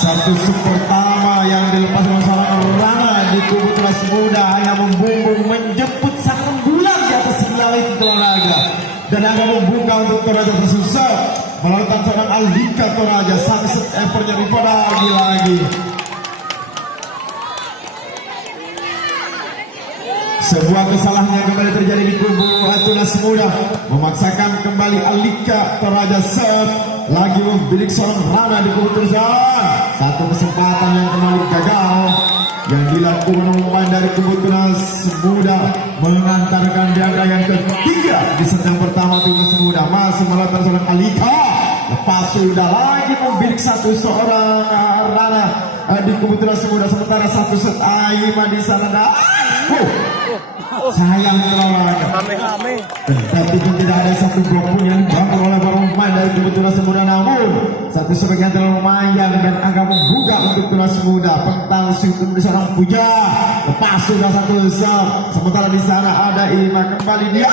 Satu set pertama yang dilepas oleh seorang Rana di kubu Tunas Muda hanya membumbung menjemput sang rembulan di atas langit Toraja dan akan membuka untuk Toraja tersusah melakukan seorang Alika Toraja. Satu set effortnya daripada lagi. Sebuah kesalahan yang kembali terjadi di kubu Tunas Muda memaksakan kembali Alika Toraja serve lagi membidik seorang Rana di kubu Tunas. Satu kesempatan yang kembali gagal yang dilakukan pemain dari kubu Tunas Muda mengantarkan di angka yang ketiga di set yang pertama. Tunas Muda masih melakukan seorang Alika, lepas sudah lagi membidik seorang Rana di kubu Tunas Muda, sementara satu set Aima di sana. Sayang terlalu tetapi tidak ada satu blok pun yang dibangun oleh para pemain dari kubu Tunas Muda, namun satu sebagian terlalu lumayan dan agak membuka untuk Tunas Muda. Pental syuting di seorang Puja, lepas sudah satu set, sementara di sana ada Ima kembali dia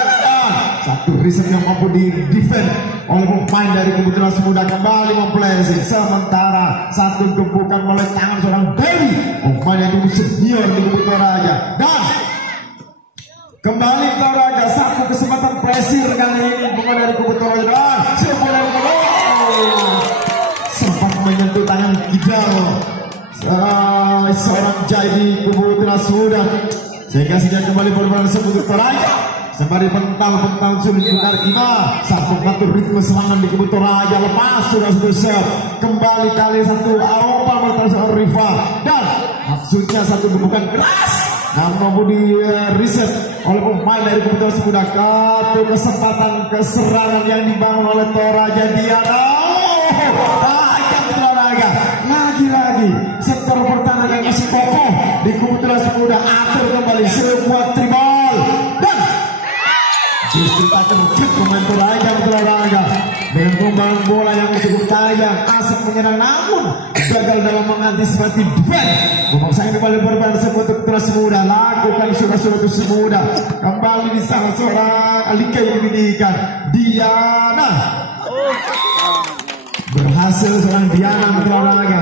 satu riset yang mampu di defend oleh pemain dari kubu Tunas Muda, kembali mempleset, sementara satu gebukan oleh tangan seorang Dewi pemain yang cukup senior di kubu Toraja. Dan kembali Toraja, satu kesempatan pressure kali ini pemain dari kubu Toraja dan sempat menyentuh tangan Kidal seorang Jai di kubu Tunas Muda sehingga kembali bermain untuk Toraja. Sembari pental sulit menarik Ima, satu mengatur ritme serangan di kubu Toraja, lepas sudah satu serve, kembali kali satu Aropa bertemu seorang Riva dan maksudnya satu gebukan keras namun di reset oleh pemain dari kubu Tunas Muda. Satu kesempatan keserangan yang dibangun oleh Toraja Diana. Tajam Toraja lagi-lagi sektor pertahanan yang masih kokoh di kubu Tunas Muda, atur kembali sebuah tribal dan justru tak tercek pemain Toraja dengan kembangan bola yang cukup tajam, asik menyerang namun gagal dalam mengantisipasi defense. Memaksakan kembali bermain untuk Tunas Muda, lakukan sudah Tunas Muda kembali di sana seorang Alika yang diberikan Diana, berhasil seorang Diana Toraja,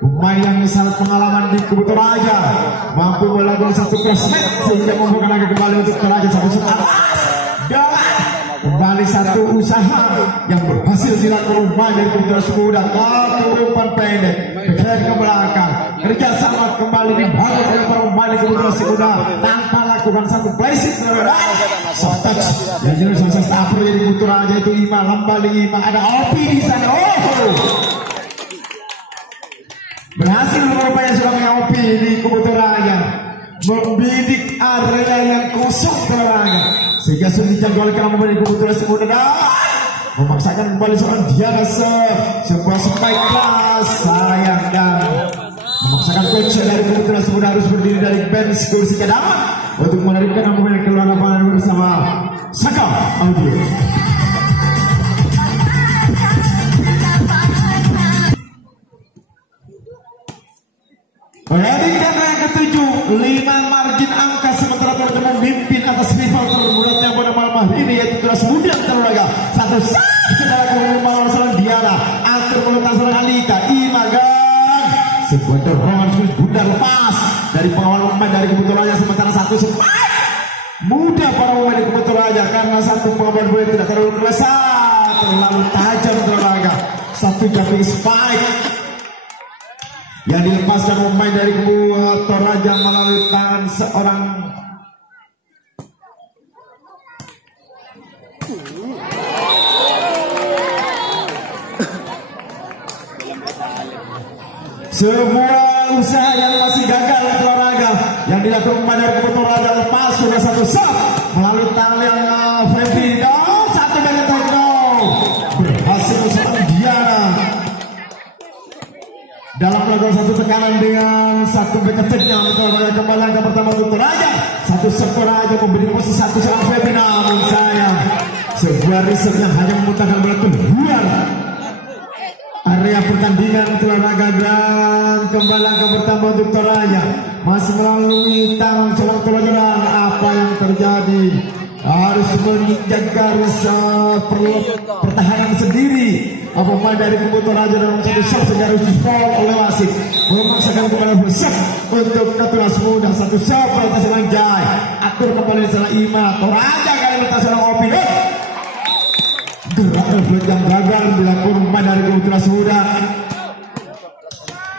pemain yang sangat pengalaman di kubu Toraja, mampu melakukan satu crossmet sehingga membuka lagi kembali untuk Toraja satu set dan kembali satu usaha yang berhasil dilakukan pemain dari kubu Tunas Muda. Umpan pendek berjalan ke belakang, kerjasama kembali dibangun oleh para pemain dari kubu Tunas Muda tanpa lakukan satu placing soft touch yang jelas sukses April di kubu Toraja itu Ima, kembali Ima, ada Opi di sana. Berhasil berupaya sudah mengopi di kubu Toraja, membidik area yang kosong Toraja sehingga sulit dijangkau oleh kamu dari kubu Tunas Muda dan memaksakan kembali seorang Diana sebuah spike kelas sayang dan memaksakan coach dari kubu Tunas Muda harus berdiri dari bench kursi cadangan untuk menarikkan pemain keluar lapangan bersama Saka Audio. Menarikkan yang ketujuh, 5 margin angka sementara Toraja memimpin atas rival terberatnya pada malam hari ini yaitu Tunas Muda Toraja. Satu setelah kemudian seorang Diana atur meletak seorang Alika Imagan, sebuah dorongan sulit bundar lepas dari pengawal pemain dari kubu Toraja, sementara satu spike mudah para pemain dari kubu Toraja karena satu pengawal bola tidak terlalu kelesat, terlalu tajam Toraja. Satu jumping spike yang dilepaskan pemain dari kubu Toraja melalui tangan seorang sebuah usaha yang masih gagal Toraja yang dilakukan pemain dari kubu Toraja, lepas sudah satu shot melalui tangan yang Febri dan satu dari takedown berhasil seorang Diana dalam melakukan satu tekanan dengan satu back-attack-nya Toraja. Kembali angka pertama untuk Toraja, satu set Toraja memberi posisi satu seorang Febri, namun sayang sebuah riset yang hanya memutahkan bola keluar area pertandingan Toraja dan kembali angka pertama untuk Toraja masih melalui tangan seorang Toraja. Dan apa yang terjadi, harus menginjak garis pertahanan sendiri pemain dari kubu Toraja dalam satu set sehingga harus di-foul oleh wasit memaksakan kembali set untuk Tunas Muda. Satu set atas Langjai, atur kembali salah Ima. Toraja kali atas salah Opi. Gerak refleks yang gagal dilakukan pemain dari kubu Tunas Muda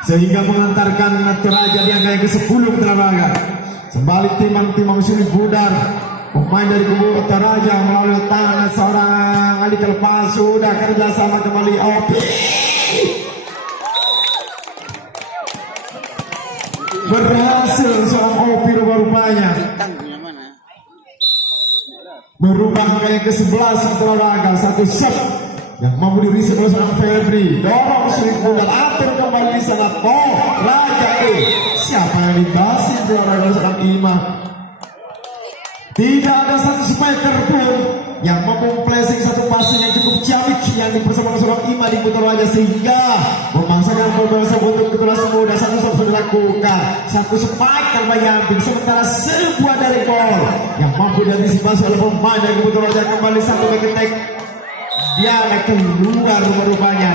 sehingga mengantarkan Toraja di angka yang ke-10 Toraja. Sebalik timang sulit Budar. Pemain dari kubu Toraja melalui tangan seorang Ali Kelpas sudah kerjasama kembali Opi. Berhasil seorang Opi rupa-rupanya merubah angka yang ke-11 Toraja. Satu set yang mampu dirisi oleh seorang Febri. Dorong sulit Budar, atur kembali di sana Toraja. Siapa yang dikasih Toraja seorang Ima? Tidak ada satu striker pun yang mampu placing satu passing yang cukup ciamik yang bersama seorang Ima di Toraja sehingga memaksakan pembahasan untuk Tunas Muda. Satu sudah dilakukan, satu spike tanpa nyamping, sementara sebuah dari gol yang mampu diantisipasi oleh pemain dari Toraja. Kembali satu back attack, dia keluar rupanya.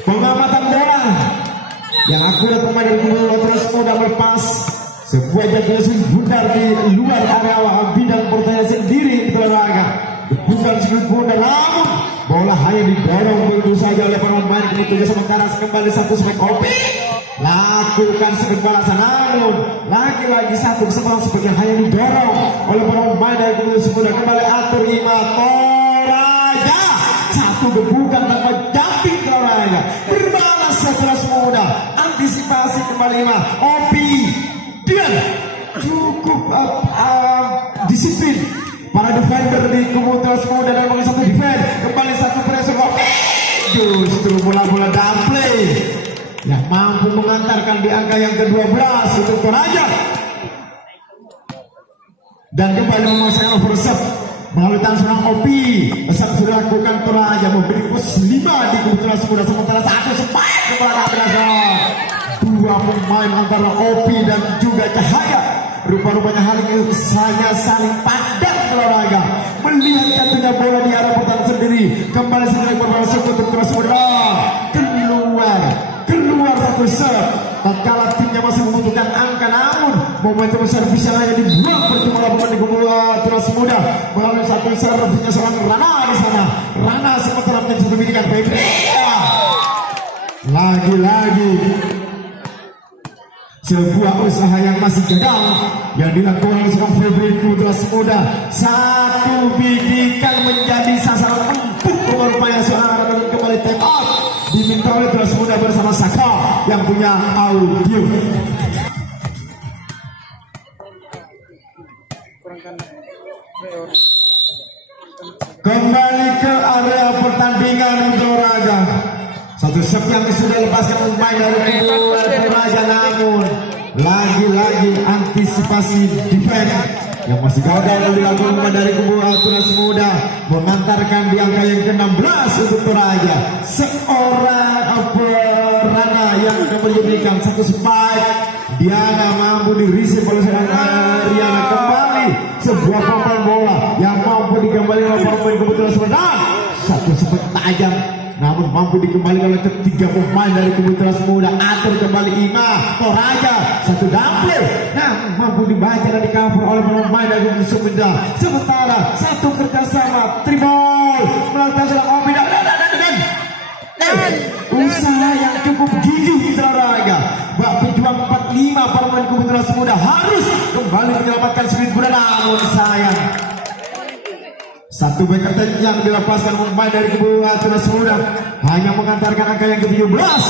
Pengamatan bola yang akurat pemain dari Tunas Muda melepas sebuah jatuh Budar di luar area bidang pertandingan sendiri Toraja. Bukan sulit Budar, namun bola hanya didorong begitu saja oleh pemain kemudian sementara kembali satu sebagai Kopi lakukan sebagai balasan, namun lagi-lagi satu kesempatan sebagai hanya didorong oleh pemain dari kemudian Budar. Kembali atur Ima. Toraja satu gebukan tanpa jumping. Toraja berbalas Tunas Muda, antisipasi kembali Ima. Opi dia cukup disiplin para defender di kubu Tunas Muda dan mengambil satu defend. Kembali satu pressure, justru bola-bola double yang mampu mengantarkan di angka yang ke-12 untuk Toraja. Dan kembali memaksakan overset melalui tangan seorang Opi. Besar sudah lakukan Toraja memberi pos 5 di kubu Tunas Muda, sementara satu spike kepada belakang. Dua pemain antara Opi dan juga Cahaya rupa-rupanya hal ini hanya saling padat Toraja melihat jatuhnya bola di arah pertahanan sendiri. Kembali sendiri berbalas untuk Tunas Muda keluar satu set. Tatkala timnya masih membutuhkan angka, namun momentum servis yang hanya dibuang percuma pemain di kubu Tunas Muda melalui satu servisnya seorang Rana di sana. Rana sementara menjadi satu bidikan Febri. Lagi-lagi sebuah usaha yang masih gagal yang dilakukan oleh seorang Febri Tunas Muda. Satu bidikan menjadi sasaran empuk rupanya seorang dan kembali take out diminta oleh Tunas Muda bersama Saka yang punya audio. Kembali ke area pertandingan Toraja. Satu set yang sudah lepaskan pemain dari Toraja, namun lagi-lagi antisipasi defense yang masih gagal dilakukan dari kubu Tunas Muda mengantarkan di angka yang ke-16 untuk Toraja. Seorang Rana yang memberikan satu spike, Diana mampu dirisi oleh Riana. Kembali sebuah pompa bola yang mampu dikembalikan oleh pemain kubu Tunas Muda. Satu spike tajam namun mampu dikembalikan oleh ketiga pemain dari kubu Tunas Muda. Atur kembali Ima. Toraja satu double, nah mampu dibaca dan di cover oleh pemain dari kubu Tunas Muda. Sementara satu kerjasama tribol melakukan seorang Opi dan usaha yang cukup gigih di Toraja. Pejuang 45 pemain kubu Tunas Muda harus kembali menyelamatkan Smith Buda, namun sayang satu back attack yang dilepaskan pemain dari kubu Tunas Muda hanya mengantarkan angka yang ke-17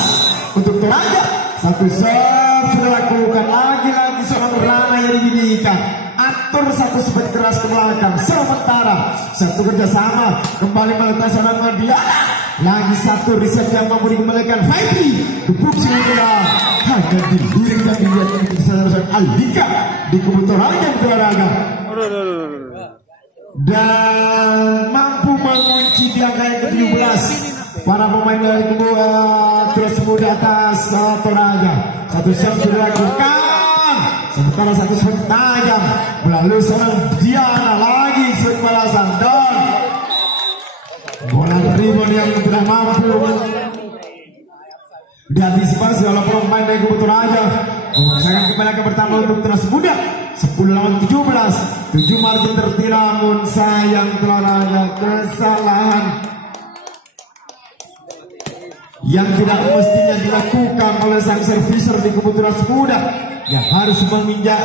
untuk Toraja. Satu serve sudah lakukan, lagi-lagi seorang Rana yang dibintikan. Atur satu spek keras ke belakang. Sementara satu kerjasama kembali melakukan seorang Diana. Lagi satu riset yang mampu dikembalikan Febri. Gebuk sudah hanya dilirik dan dilihat untuk seorang Alika di kubu Toraja dan mampu mengunci di angka yang ke-17 para pemain dari kubu Tunas Muda atas Toraja. Satu serve sudah dilakukan, sementara satu serve tajam melalui seorang Diana. Lagi serve balasan dan bola serangan rebound yang tidak mampu diantisipasi oleh pemain dari Kubu Toraja. Memaksakan kembali ke pertama untuk Tunas Muda 10 lawan 17, 7 margin tertinggi, namun sayang Toraja kesalahan yang tidak mestinya dilakukan oleh sang serviser di Kubu Tunas Muda yang harus menginjak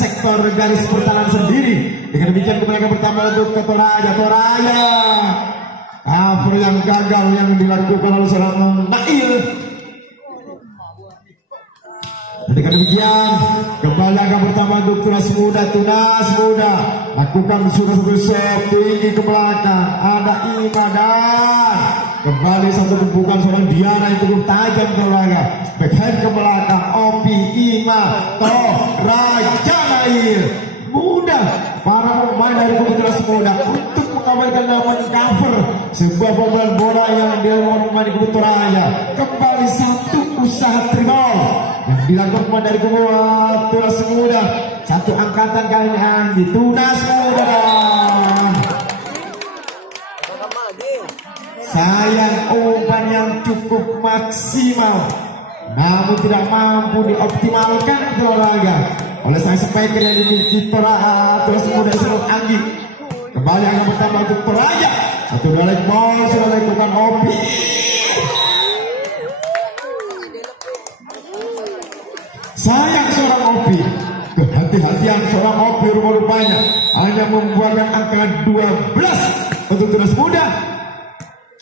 sektor garis pertahanan sendiri. Dengan demikian kembali ke pertama untuk ke Toraja. Cover yang gagal yang dilakukan oleh seorang Nail. Dengan demikian kembali akan pertama untuk Tunas Muda lakukan surut tinggi ke belakang, ada Imadan kembali satu tumpukan seorang Diana yang cukup tajam ke belakang, backhand ke belakang, Opi Ima Toraja Nail. Mudah para pemain dari Kubu Tunas Muda untuk mengamankan dalam cover sebuah pukulan bola yang dilakukan pemain Kubu Toraja. Kembali satu usaha tribal yang dilakukan dari Kubu Tunas Muda. Satu angkatan kali ini Andi Tunas Muda. Sayang umpan yang cukup maksimal namun tidak mampu dioptimalkan olahraga oleh sang spiker yang dimiliki Tunas Muda Serut Anggi. Kembali akan pertama untuk Toraja. Satu balik ball sudah dilakukan Opi. Sayang seorang Opi, kehati-hatian seorang Opi rupa-rupanya hanya membuahkan angka 12 untuk Tunas Muda.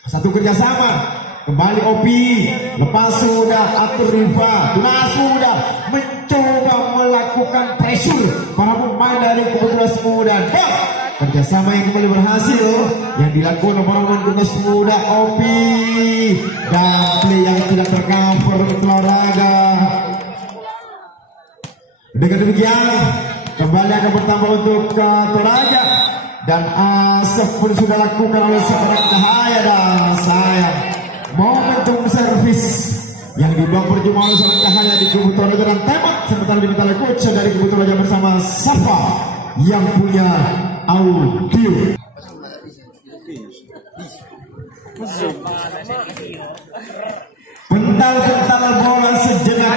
Satu kerjasama. Kembali Opi, lepas sudah atur Riva. Tunas Muda mencoba melakukan pressure para pemain dari Kubu Tunas Muda. Kerjasama yang kembali berhasil yang dilakukan oleh para pemain Tunas Muda. Opi dan play yang tidak tercover untuk olahraga. Dengan demikian kembali akan bertambah untuk Toraja dan Asep pun sudah lakukan oleh seorang Cahaya dan sayang momentum servis yang dibawa percuma oleh seorang Cahaya di Kubu Toraja dan tembak sementara diminta oleh coach dari Kubu Toraja bersama Safa yang punya audio. Pental bola sejenak.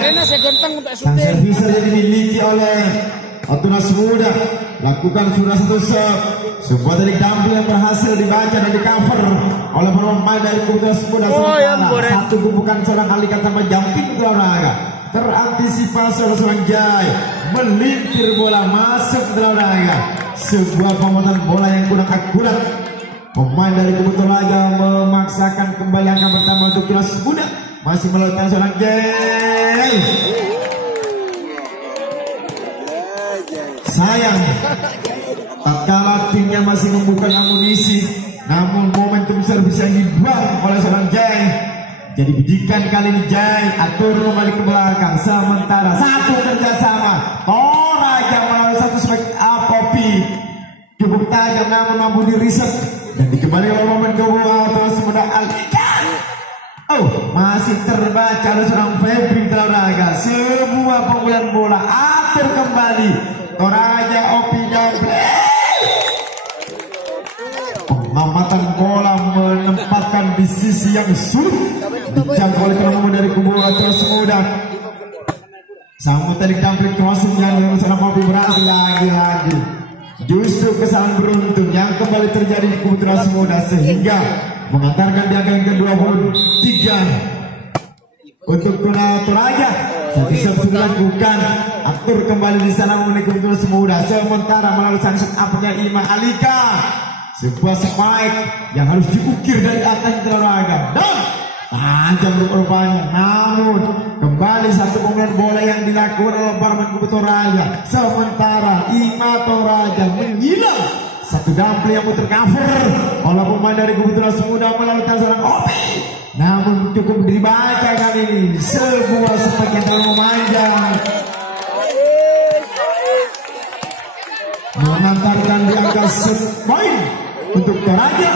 Sang serviser yang dimiliki oleh Tunas Muda lakukan sudah satu sebuah teknik dumping yang berhasil dibaca dan di cover oleh pemain dari Tunas Muda. Satu tumpukan seorang Alika tanpa jumping olahraga terantisipasi oleh seorang Jai melintir bola masuk ke olahraga. Sebuah pemotongan bola yang kurang akurat. Pemain dari Kubu Toraja memaksakan kembali angka pertama untuk Tunas Muda. Masih melakukan seorang Jai. Sayang tatkala timnya masih membuka amunisi, namun momentum servis yang dibuang oleh seorang Jai jadi bidikan kali ini. Jai atur kembali ke belakang sementara satu kerjasama Toraja melalui satu spek Apopi cukup tajam namun mampu diriset dan dikembali oleh momen kedua Tunas Muda Alika. Masih terbaca oleh seorang Febri olahraga. Sebuah pukulan bola atur kembali Toraja Opi dan pengamatan bola menempatkan di sisi yang sulit dijangkau oleh pemain dari Kubu Tunas Muda. Sama teknik dumping crossing yang dengan seorang Opi berhasil lagi-lagi. Justru kesalahan beruntun yang kembali terjadi di Kubu Tunas Muda sehingga mengantarkan di angka yang ke-23 untuk Toraja. Satu sudah dilakukan atur kembali di sana mengenai Kubu Tunas Muda sementara melalui sunset up-nya Ima Alika sebuah spike yang harus diukir dari atas Toraja dan tajam rupanya. Namun kembali satu pukulan bola yang dilakukan oleh pemain Kubu Toraja sementara Ima Toraja menghilang satu dumpling yang tercover oleh pemain dari Kubu Tunas Muda melalui seorang Opi. Namun cukup dibaca kali ini sebuah spike yang terlalu memanjang mengantarkan di angka set poin untuk Toraja.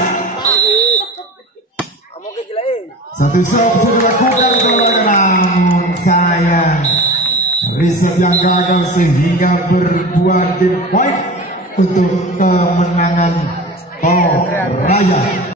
Satu shot sudah dilakukan namun sayang riset yang gagal sehingga berbuah game point untuk kemenangan Toraja.